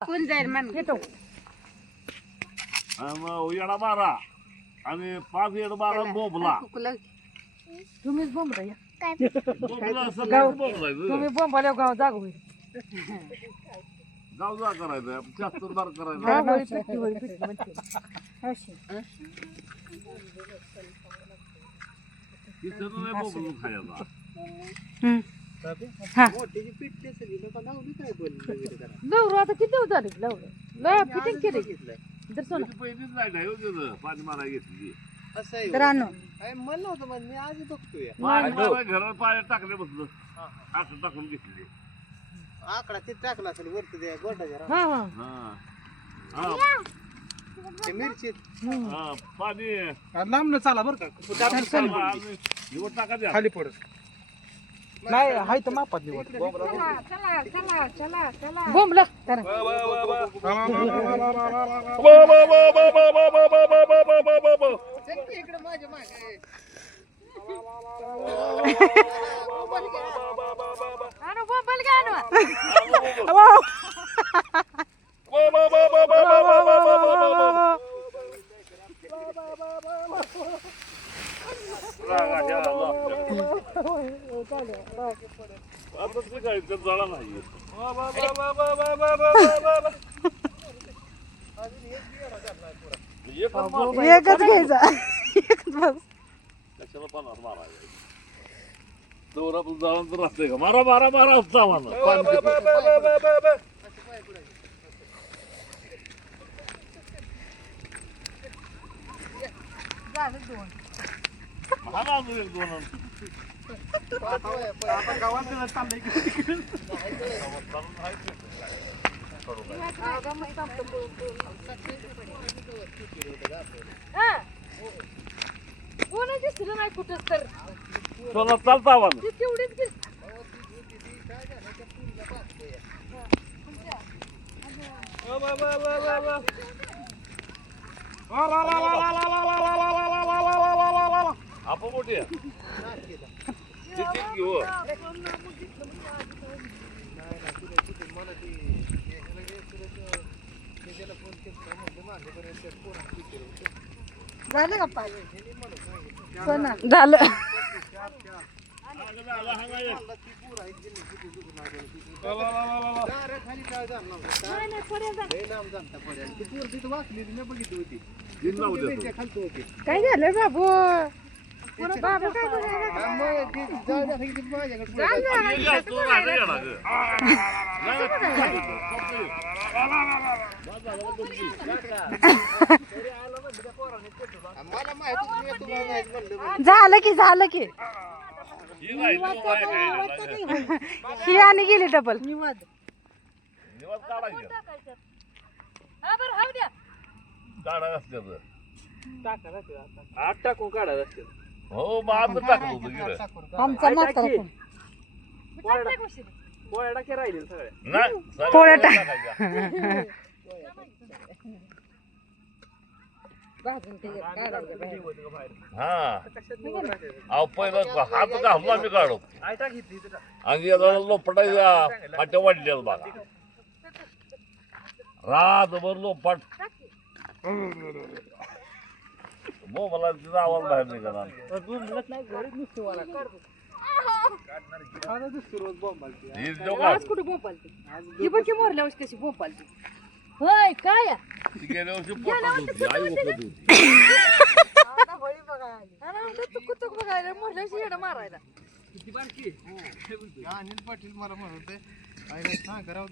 कोण जाईल मन येतो येडा मारा आणि 5 येड मारा बोंबला तुम्हीच बोंबला या बोंबला असं गाव बोंबलायचं तुम्ही बोंबाल्या गाव जाग होईल गाव जा करायचं 76 बार करायचं गाव होईल पिट्टी होईल पिट्टी म्हणते तिथं नाही बोंबलून खायचा लवरू आता किती दिवस झाले लवरू लय फिटिंग केली तर सोना पहिलीच लाईट आहे हो तिथं पाणी मारा घेतली तर आणू म्हणलं होतं मग मी आज बघतोय पाणी मारा घरात पाणी टाकले बसलं असं टाकून घेतली आकडा ते टाकला असेल वरती त्या गोटाच्या हा हा हा ते मिरची पाणी लांब चाला बरं का निवड टाका द्या खाली पडत नाही हाय तर मापात निवड बोंबला करा इकडे माझ्या मागे आणू बोंबल का आणू झाला नाही एकच घ्यायचा एकच बस कशाला पाणार मारायला तर आपण जाऊन तर असते का मारा मारा मारा जावानं हा ना अजून एक दोन आपण गावात चाललंय कोणाची दिसलं नाही कुठंच तर सोना चालता आवाज ती तेवढीच गेली आपण मोठी आहे घेऊ झालं का पाय सोना झालं काय झालं बाबू बाबू काय झालं की झालं की ही आणि गेली डबल आठ टाकून काढायचं असते हो बाप टाकलं होतं गिरं. आमचा म्हातारा पोळ्या टाके राहिले सगळ्या नाही पोळ्या टाकायच्या. हा अहो पहिलं हात घालून आम्ही काढू आयटा घेतली आणि याला लोपटायच्या फाट्या वाढल्या बघा रातभर लोपट मला तिचा आवाज बाहेर निघाला आज कुठे बोंबालती ही बघ की मोरल्या वर्षी कशी बोंबालती होय काय गेल्या वर्षी पोटात होती आई ओपत होती चुक बघायला मोरल्या वर्षी येणं मारायला किती बारकी अनिल पाटील मला म्हणत आहे करावं